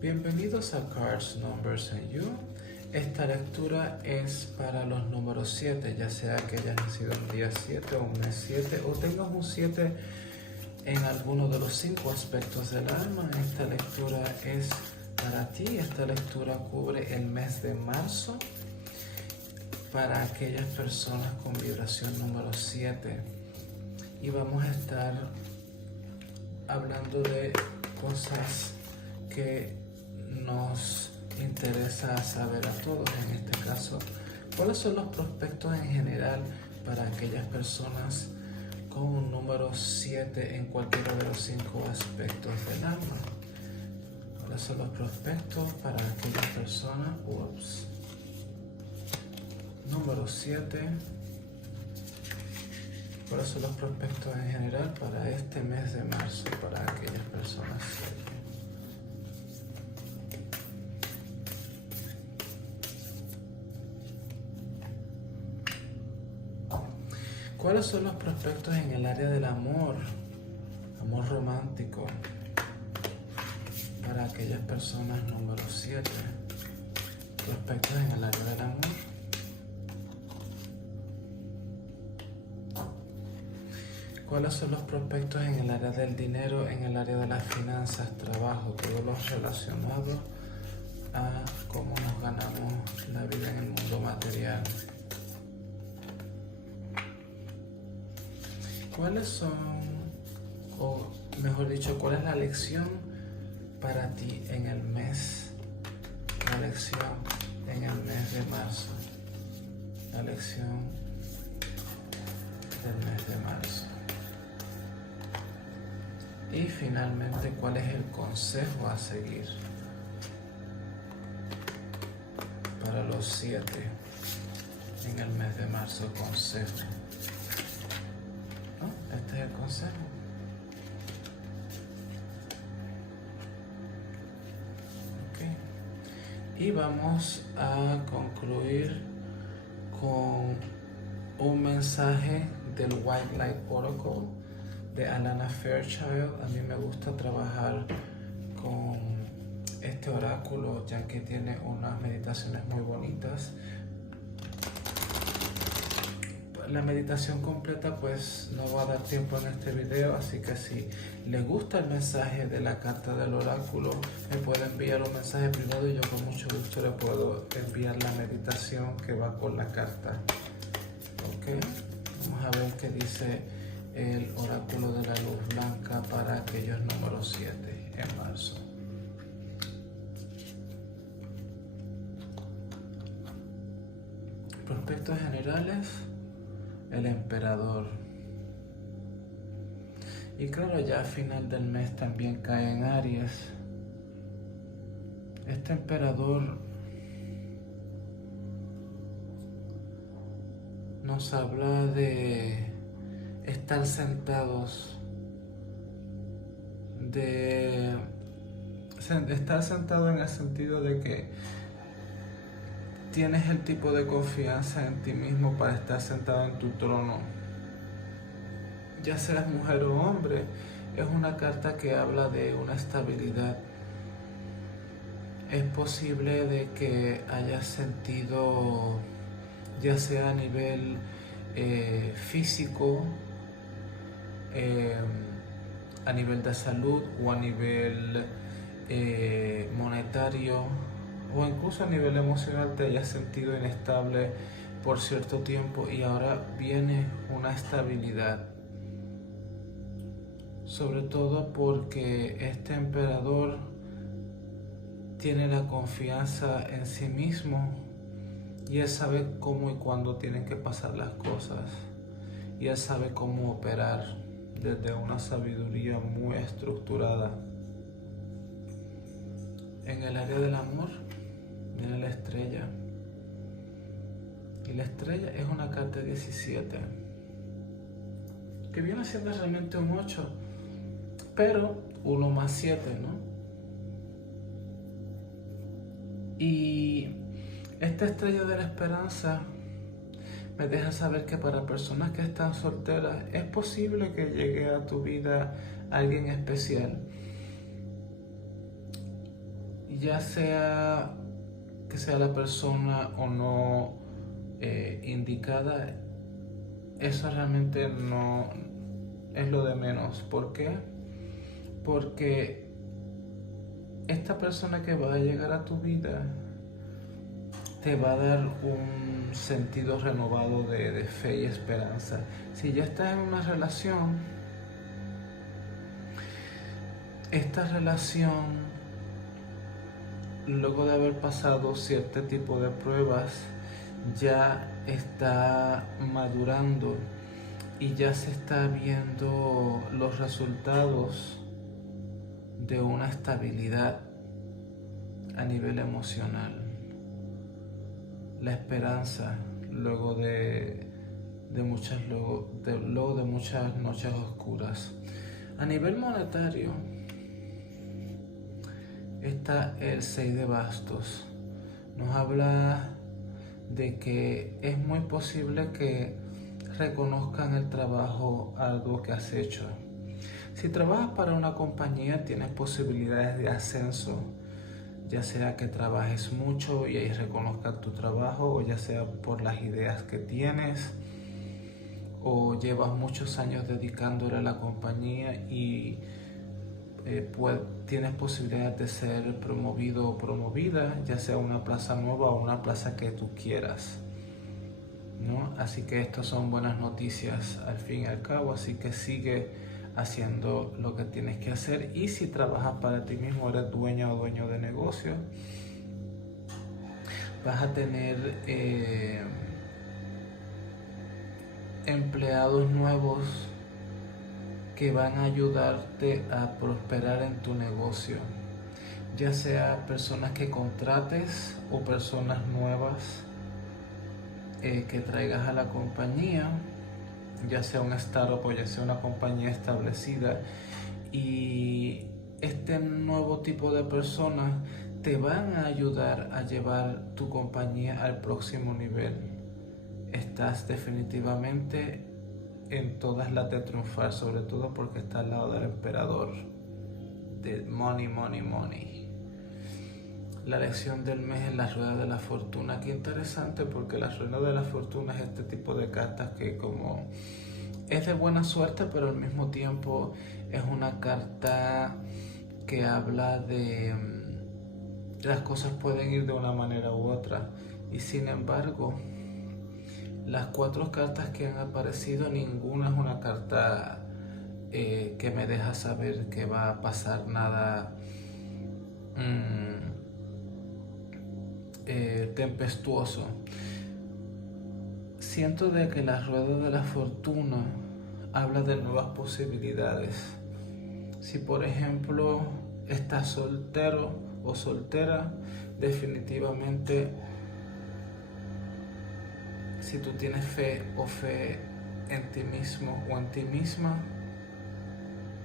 Bienvenidos a Cards, Numbers and You. Esta lectura es para los números 7, ya sea que hayas nacido un día 7 o un mes 7 o tengas un 7 en alguno de los 5 aspectos del alma. Esta lectura es para ti. Esta lectura cubre el mes de marzo para aquellas personas con vibración número 7. Y vamos a estar hablando de cosas que nos interesa saber a todos. En este caso, ¿cuáles son los prospectos en general para aquellas personas con un número 7 en cualquiera de los 5 aspectos del alma? ¿Cuáles son los prospectos para aquellas personas? Número 7. ¿Cuáles son los prospectos en general para este mes de marzo para aquellas personas 7? ¿Cuáles son los prospectos en el área del amor romántico, para aquellas personas número 7? Prospectos en el área del amor. ¿Cuáles son los prospectos en el área del dinero, en el área de las finanzas, trabajo, todo lo relacionado a cómo nos ganamos la vida en el mundo material? ¿Cuáles son, o mejor dicho, cuál es la lección para ti en el mes? La lección en el mes de marzo. La lección del mes de marzo. Y finalmente, ¿cuál es el consejo a seguir para los 7 en el mes de marzo? Consejo. Este es el consejo. Y vamos a concluir con un mensaje del White Light Oracle de Alana Fairchild. A mí me gusta trabajar con este oráculo ya que tiene unas meditaciones muy bonitas. La meditación completa pues no va a dar tiempo en este video, así que si les gusta el mensaje de la carta del oráculo, me puede enviar un mensaje privado y yo con mucho gusto le puedo enviar la meditación que va con la carta. Ok, vamos a ver qué dice el oráculo de la luz blanca para aquellos números 7 en marzo. Prospectos generales. El emperador. Y claro, ya a final del mes también cae en Aries. Este emperador nos habla de estar sentados, de estar sentado en el sentido de que tienes el tipo de confianza en ti mismo para estar sentado en tu trono. Ya seas mujer o hombre, es una carta que habla de una estabilidad. Es posible de que hayas sentido, ya sea a nivel físico, a nivel de salud o a nivel monetario, o incluso a nivel emocional te hayas sentido inestable por cierto tiempo y ahora viene una estabilidad. Sobre todo porque este emperador tiene la confianza en sí mismo y él sabe cómo y cuándo tienen que pasar las cosas. Y él sabe cómo operar desde una sabiduría muy estructurada. En el área del amor viene la estrella. Y la estrella es una carta 17. Que viene siendo realmente un 8. Pero 1 más 7, ¿no? Y esta estrella de la esperanza me deja saber que para personas que están solteras es posible que llegue a tu vida alguien especial. ya sea que sea la persona o no indicada, eso realmente no es lo de menos. ¿Por qué? Porque esta persona que va a llegar a tu vida te va a dar un sentido renovado de fe y esperanza. Si ya estás en una relación, esta relación, luego de haber pasado cierto tipo de pruebas, ya está madurando y ya se está viendo los resultados de una estabilidad a nivel emocional. La esperanza luego de muchas noches oscuras. A nivel monetario está el 6 de bastos. Nos habla de que es muy posible que reconozcan el trabajo arduo que has hecho. Si trabajas para una compañía, tienes posibilidades de ascenso, ya sea que trabajes mucho y ahí reconozcan tu trabajo, o ya sea por las ideas que tienes, o llevas muchos años dedicándole a la compañía y tienes posibilidades de ser promovido o promovida, ya sea una plaza nueva o una plaza que tú quieras, ¿no? Así que estas son buenas noticias al fin y al cabo, así que sigue haciendo lo que tienes que hacer. Y si trabajas para ti mismo, eres dueña o dueño de negocio, vas a tener empleados nuevos que van a ayudarte a prosperar en tu negocio, ya sea personas que contrates o personas nuevas que traigas a la compañía, ya sea un startup o ya sea una compañía establecida. Y este nuevo tipo de personas te van a ayudar a llevar tu compañía al próximo nivel. Estás definitivamente en todas las de triunfar, sobre todo porque está al lado del emperador, de money, money, money. La lección del mes es la rueda de la fortuna. Qué interesante, porque la rueda de la fortuna es este tipo de cartas que como es de buena suerte, pero al mismo tiempo es una carta que habla de las cosas pueden ir de una manera u otra. Y sin embargo, las 4 cartas que han aparecido, ninguna es una carta que me deja saber que va a pasar nada tempestuoso. Siento de que la rueda de la fortuna habla de nuevas posibilidades. Si por ejemplo estás soltero o soltera, definitivamente si tú tienes fe en ti mismo o en ti misma,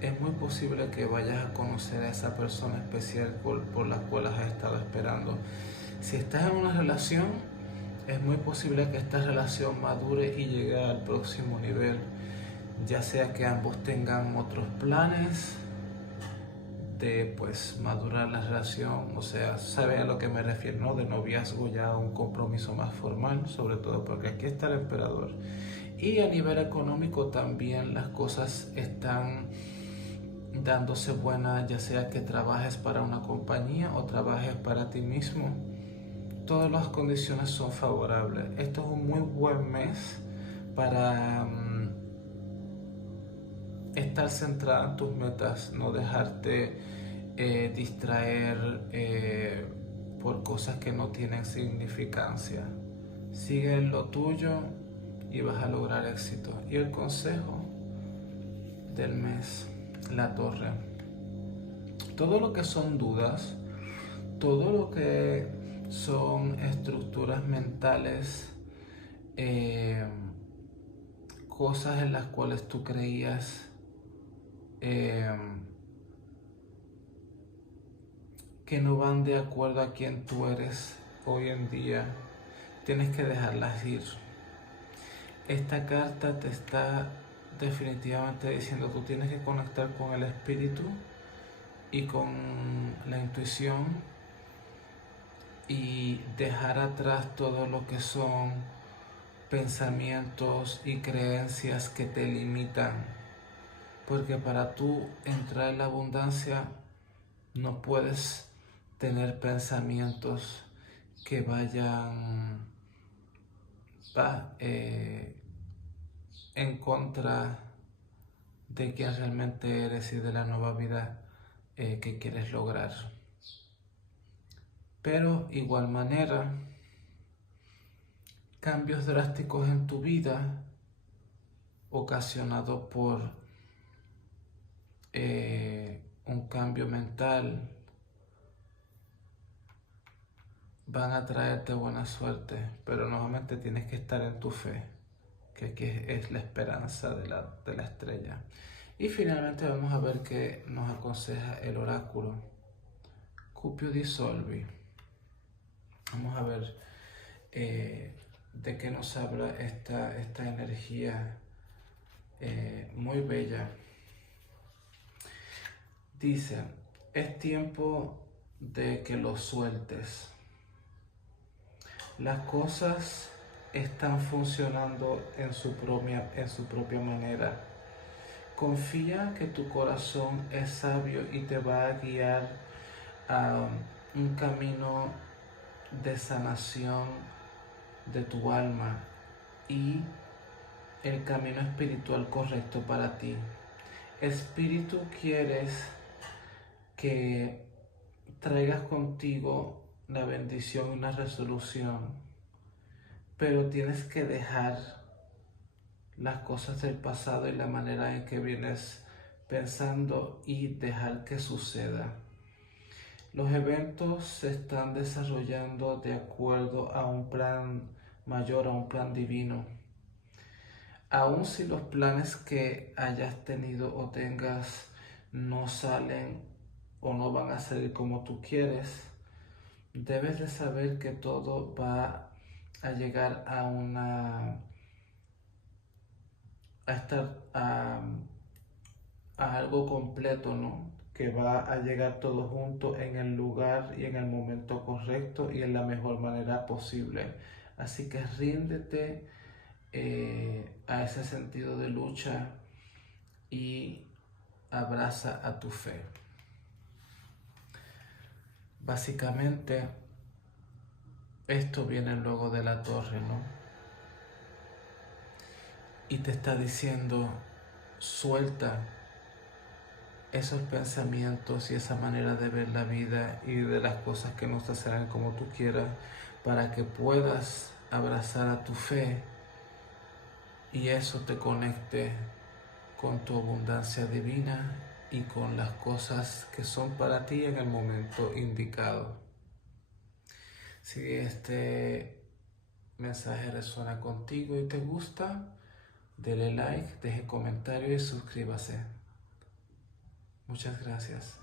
es muy posible que vayas a conocer a esa persona especial por la cual has estado esperando. Si estás en una relación, es muy posible que esta relación madure y llegue al próximo nivel, ya sea que ambos tengan otros planes de pues madurar la relación, o sea, saben a lo que me refiero, ¿no? De noviazgo ya a un compromiso más formal, sobre todo porque aquí está el emperador. Y a nivel económico también las cosas están dándose buenas, ya sea que trabajes para una compañía o trabajes para ti mismo. Todas las condiciones son favorables. Esto es un muy buen mes para estar centrada en tus metas, no dejarte distraer por cosas que no tienen significancia. Sigue lo tuyo y vas a lograr éxito. Y el consejo del mes, la torre. Todo lo que son dudas, todo lo que son estructuras mentales, cosas en las cuales tú creías que no van de acuerdo a quien tú eres hoy en día, tienes que dejarlas ir. Esta carta te está definitivamente diciendo tú tienes que conectar con el espíritu y con la intuición y dejar atrás todo lo que son pensamientos y creencias que te limitan. Porque para tú entrar en la abundancia no puedes tener pensamientos que vayan en contra de quién realmente eres y de la nueva vida que quieres lograr. Pero igual manera, cambios drásticos en tu vida ocasionados por un cambio mental van a traerte buena suerte, pero nuevamente tienes que estar en tu fe, que aquí es la esperanza de la estrella. Y finalmente vamos a ver qué nos aconseja el oráculo Cupio di Solvi. Vamos a ver de qué nos habla esta energía muy bella. Dice, es tiempo de que lo sueltes. Las cosas están funcionando en su propia manera. Confía que tu corazón es sabio y te va a guiar a un camino de sanación de tu alma y el camino espiritual correcto para ti. Espíritu, quieres que traigas contigo la bendición y una resolución, pero tienes que dejar las cosas del pasado y la manera en que vienes pensando y dejar que suceda. Los eventos se están desarrollando de acuerdo a un plan mayor, a un plan divino. Aun si los planes que hayas tenido o tengas no salen o no van a salir como tú quieres, debes de saber que todo va a llegar a algo completo, ¿no? Que va a llegar todo junto en el lugar y en el momento correcto y en la mejor manera posible. Así que ríndete a ese sentido de lucha y abraza a tu fe. Básicamente, esto viene luego de la torre, ¿no? Y te está diciendo, suelta esos pensamientos y esa manera de ver la vida y de las cosas que no te serán como tú quieras, para que puedas abrazar a tu fe y eso te conecte con tu abundancia divina y con las cosas que son para ti en el momento indicado. Si este mensaje resuena contigo y te gusta, dele like, deje comentario y suscríbase. Muchas gracias.